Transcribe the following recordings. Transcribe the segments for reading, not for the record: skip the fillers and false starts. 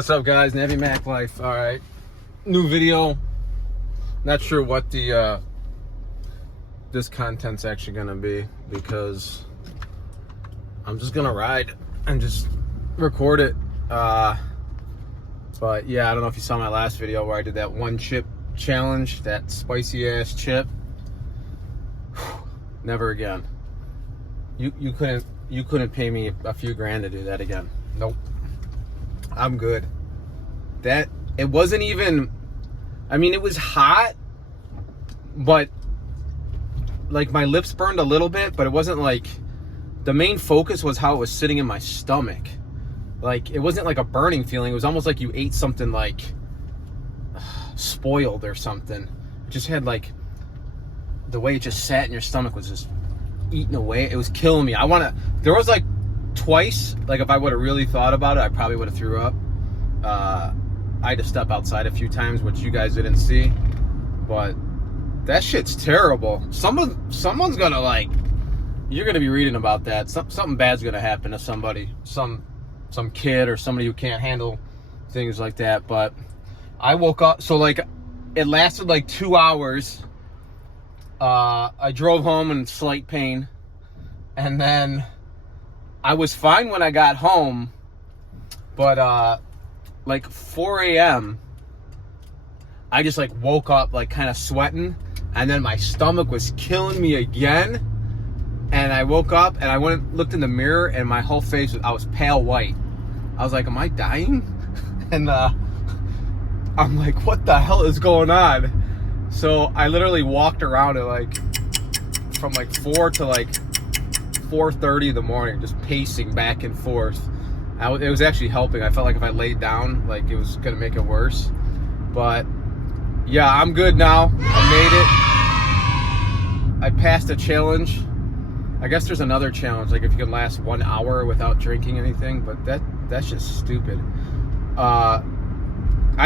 What's up, guys? Navi Mac Life. All right, new video. Not sure what the this content's actually gonna be, because I'm just gonna ride and just record it. But yeah, I don't know if you saw my last video where I did that one chip challenge, that spicy ass chip. Never again. You couldn't pay me a few grand to do that again. Nope. I'm good. That it wasn't even, I mean, it was hot, but like my lips burned a little bit, but it wasn't like, the main focus was how it was sitting in my stomach. Like, it wasn't like a burning feeling. It was almost like you ate something like spoiled or something. It just had like, the way it just sat in your stomach was just eating away. It was killing me. There was like twice, like if I would have really thought about it, I probably would have threw up. I had to step outside a few times, which you guys didn't see, but that shit's terrible. Someone's gonna, like, you're gonna be reading about that. Something bad's gonna happen to somebody, some kid or somebody who can't handle things like that. But I woke up, so like it lasted like 2 hours. I drove home in slight pain, and then I was fine when I got home, but like 4 a.m. I just like woke up like kind of sweating, and then my stomach was killing me again. And I woke up and I went and looked in the mirror, and my whole face I was pale white. I was like, am I dying? And I'm like, what the hell is going on? So I literally walked around at like from like 4 to like 4:30 in the morning, just pacing back and forth. It was actually helping. I felt like if I laid down, like it was gonna make it worse. But yeah, I'm good now. I made it. I passed a challenge. I guess there's another challenge, like if you can last 1 hour without drinking anything, but that's just stupid. I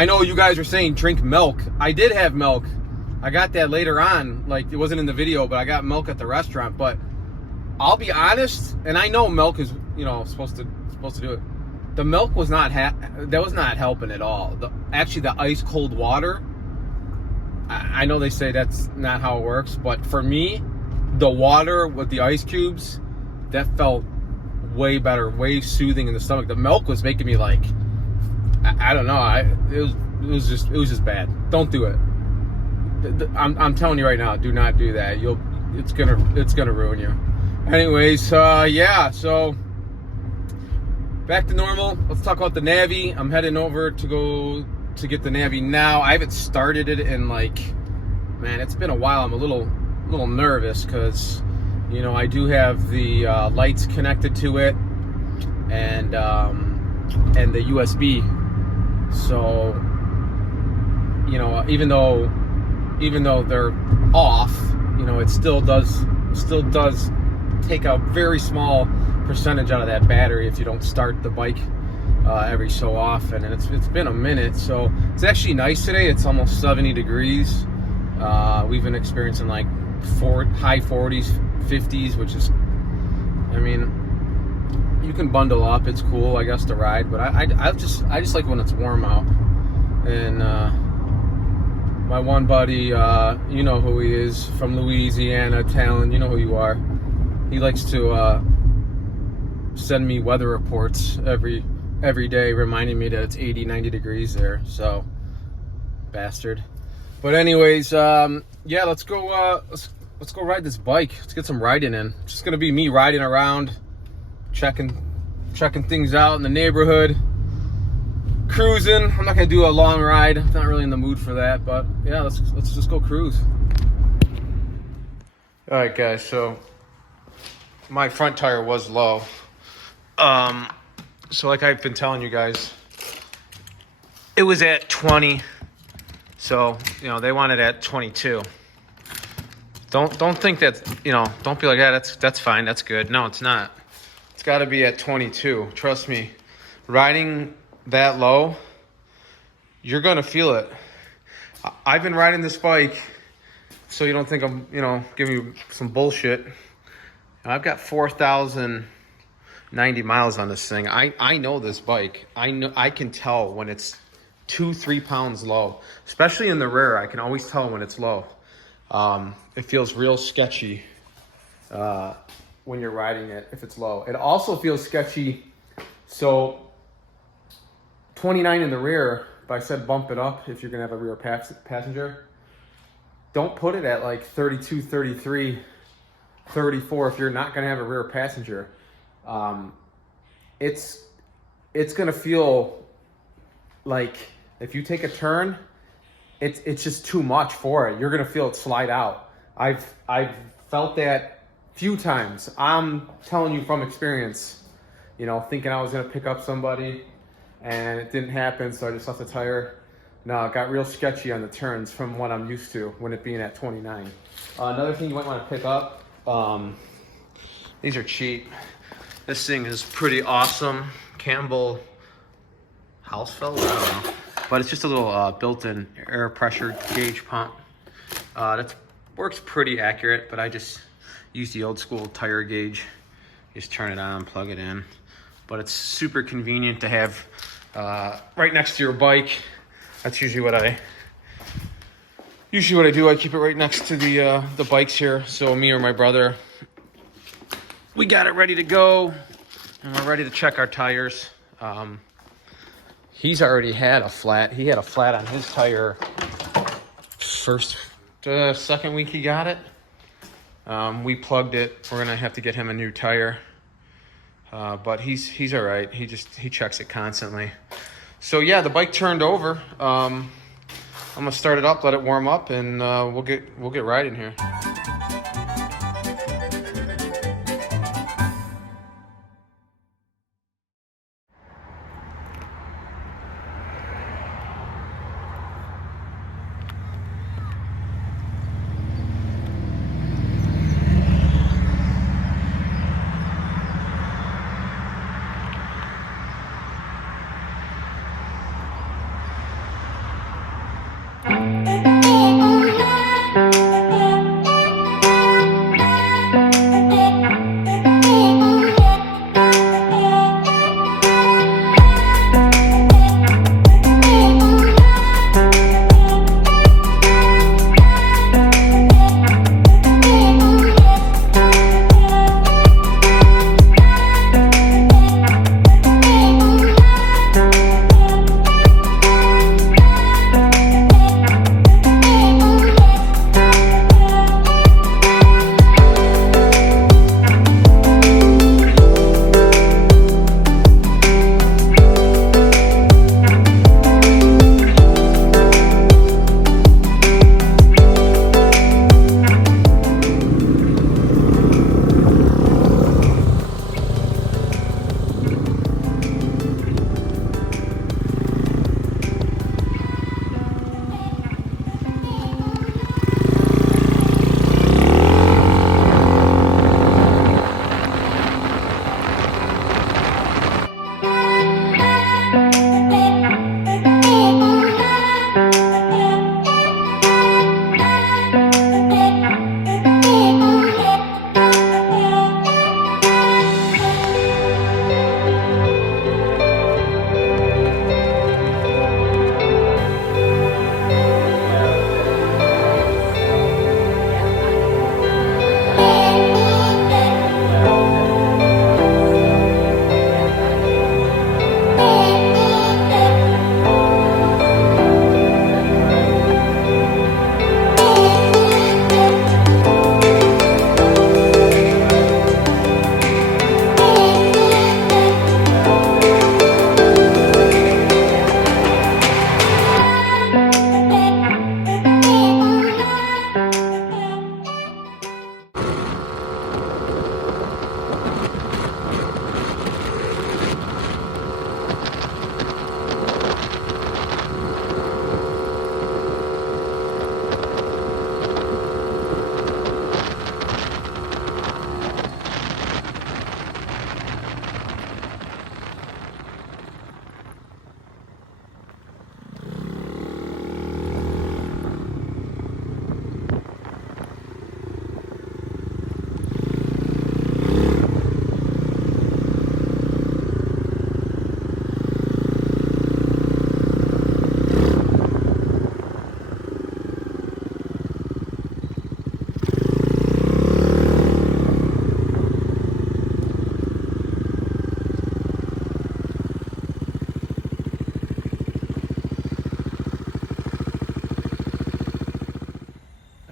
know you guys are saying drink milk. I did have milk. I got that later on. Like, it wasn't in the video, but I got milk at the restaurant. But I'll be honest, and I know milk is, supposed to do it. The milk was not that was not helping at all. Actually, the ice cold water, I know they say that's not how it works, but for me, the water with the ice cubes, that felt way better, way soothing in the stomach. The milk was making me like, I don't know. It was just bad. Don't do it. I'm telling you right now, do not do that. It's gonna ruin you. Anyways, yeah. So back to normal. Let's talk about the Navi. I'm heading over to go to get the Navi now. I haven't started it in like, man, it's been a while. I'm a little nervous because, I do have the lights connected to it, and the USB. So, even though they're off, it still does take a very small percentage out of that battery if you don't start the bike every so often. And it's been a minute, so it's actually nice today. It's almost 70 degrees. We've been experiencing like high 40s, 50s, which is, I mean, you can bundle up. It's cool, I guess, to ride, but I just like when it's warm out. And my one buddy, you know who he is, from Louisiana, Talon, you know who you are. He likes to send me weather reports every day, reminding me that it's 80, 90 degrees there. So, bastard. But anyways, yeah, let's go ride this bike. Let's get some riding in. It's just gonna be me riding around, checking things out in the neighborhood, cruising. I'm not gonna do a long ride. I'm not really in the mood for that, but yeah, let's just go cruise. All right, guys. So my front tire was low. So like I've been telling you guys, it was at 20. So, they want it at 22. Don't think that, don't be like, yeah, that's fine, that's good. No, it's not. It's got to be at 22. Trust me. Riding that low, you're going to feel it. I've been riding this bike, so you don't think I'm, giving you some bullshit. I've got 4,000 90 miles on this thing. I know this bike. I can tell when it's 2-3 pounds low, especially in the rear. I can always tell when it's low. It feels real sketchy when you're riding it if it's low. It also feels sketchy. So 29 in the rear, but I said bump it up if you're gonna have a rear passenger. Don't put it at like 32, 33, 34 if you're not gonna have a rear passenger. It's gonna feel like if you take a turn, it's just too much for it. You're gonna feel it slide out. I've felt that few times. I'm telling you from experience, you know, thinking I was gonna pick up somebody and it didn't happen, so I just left the tire. No, it got real sketchy on the turns from what I'm used to when it being at 29. Another thing you might want to pick up, these are cheap. This thing is pretty awesome. Campbell Hausfeld, I don't know. But it's just a little built-in air pressure gauge pump. That works pretty accurate, but I just use the old school tire gauge. Just turn it on, plug it in. But it's super convenient to have right next to your bike. That's usually what I do. I keep it right next to the bikes here. So me or my brother, we got it ready to go, and we're ready to check our tires. He's already had a flat. He had a flat on his tire second week he got it. We plugged it. We're gonna have to get him a new tire. But he's all right. He checks it constantly. So yeah, the bike turned over. I'm gonna start it up, let it warm up, and we'll get riding here.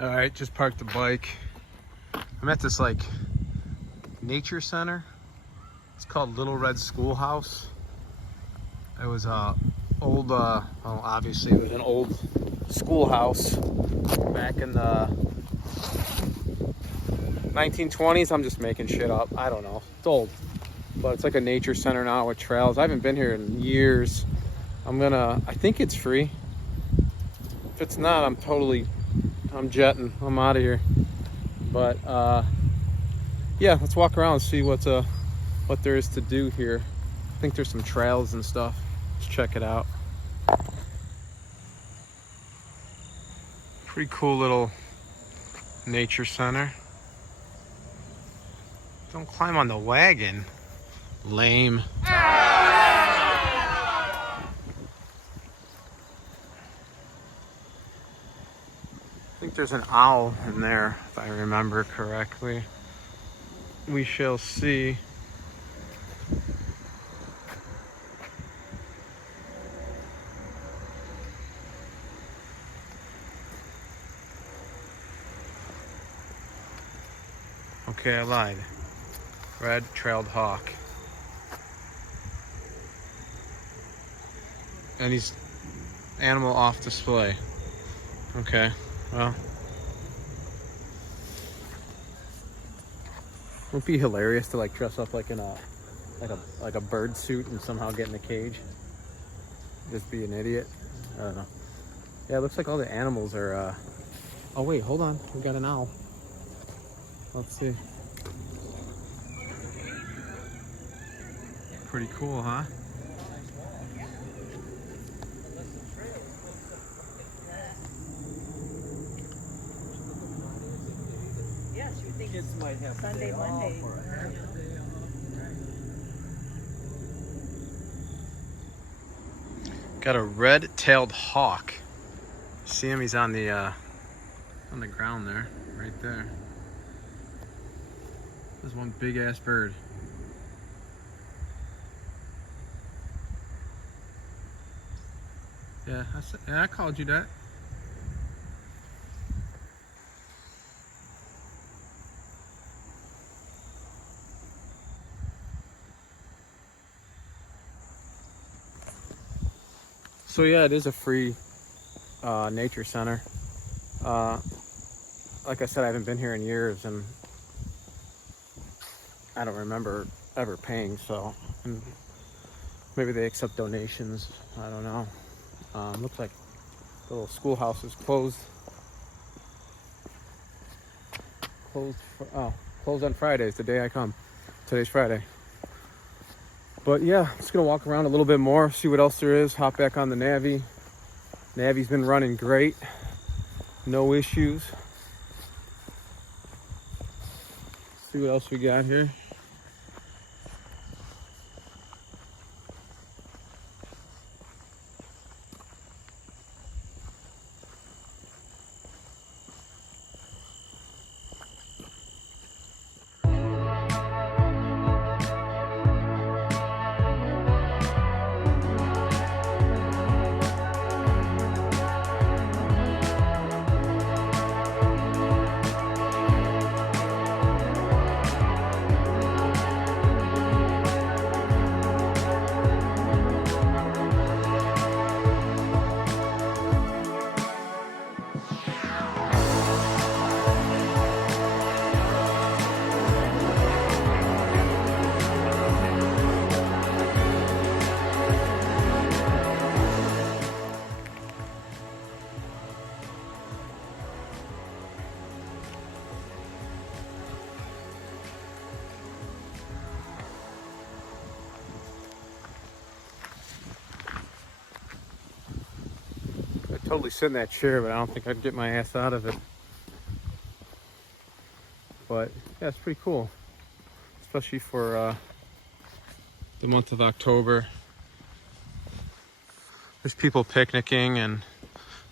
All right, just parked the bike. I'm at this like nature center. It's called Little Red Schoolhouse. It was old, well, obviously it was an old schoolhouse back in the 1920s. I'm just making shit up. I don't know. It's old, but it's like a nature center now with trails. I haven't been here in years. I think it's free. If it's not, I'm jetting. I'm out of here. But yeah, let's walk around and see what there is to do here. I think there's some trails and stuff. Let's check it out. Pretty cool little nature center. Don't climb on the wagon. Lame. I think there's an owl in there, if I remember correctly. We shall see. Okay, I lied. Red-trailed hawk. And he's animal off display. Okay, well. Would it be hilarious to like dress up like in a bird suit and somehow get in a cage? Just be an idiot. I don't know. Yeah, it looks like all the animals are oh wait, hold on. We got an owl. Let's see. Pretty cool, huh? Kids might have Sunday, Monday. Got a red-tailed hawk. See him? He's on the ground there, right there. There's one big-ass bird. Yeah, I called you that. So yeah, it is a free nature center. Like I said, I haven't been here in years, and I don't remember ever paying. So maybe they accept donations. I don't know. Looks like the little schoolhouse is closed. Closed on Fridays, the day I come. Today's Friday. But yeah, I'm just gonna walk around a little bit more, see what else there is, hop back on the Navi. Navi's been running great, no issues. See what else we got here. Totally sit in that chair, but I don't think I'd get my ass out of it. But yeah, it's pretty cool, especially for the month of October. There's people picnicking, and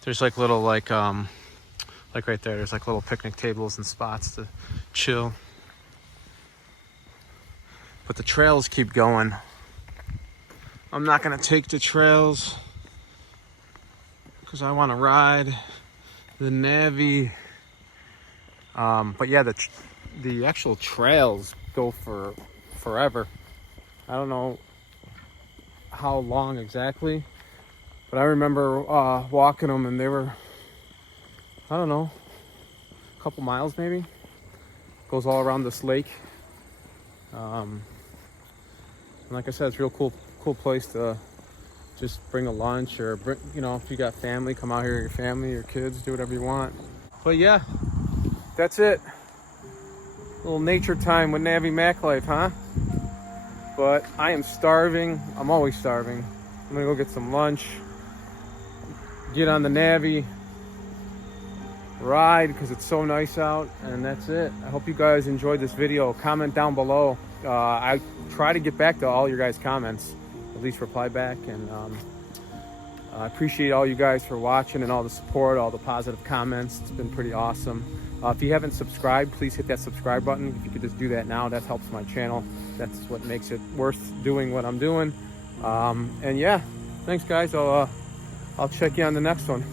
there's like little like right there, there's like little picnic tables and spots to chill. But the trails keep going. I'm not gonna take the trails because I want to ride the Navi But yeah, the actual trails go for forever. I don't know how long exactly, but I remember walking them, and they were, I don't know, a couple miles maybe. Goes all around this lake. And like I said, it's a real cool place to just bring a lunch, or bring, you know, if you got family, come out here with your family, your kids, do whatever you want. But yeah, that's it. A little nature time with Navi Mac Life, huh? But I am starving. I'm always starving. I'm gonna go get some lunch, get on the Navi, ride because it's so nice out, and that's it. I hope you guys enjoyed this video. Comment down below. I try to get back to all your guys' comments, at least reply back, and I appreciate all you guys for watching and all the support, all the positive comments. It's been pretty awesome. If you haven't subscribed, please hit that subscribe button. If you could just do that now, that helps my channel. That's what makes it worth doing what I'm doing. And yeah, thanks guys. I'll check you on the next one.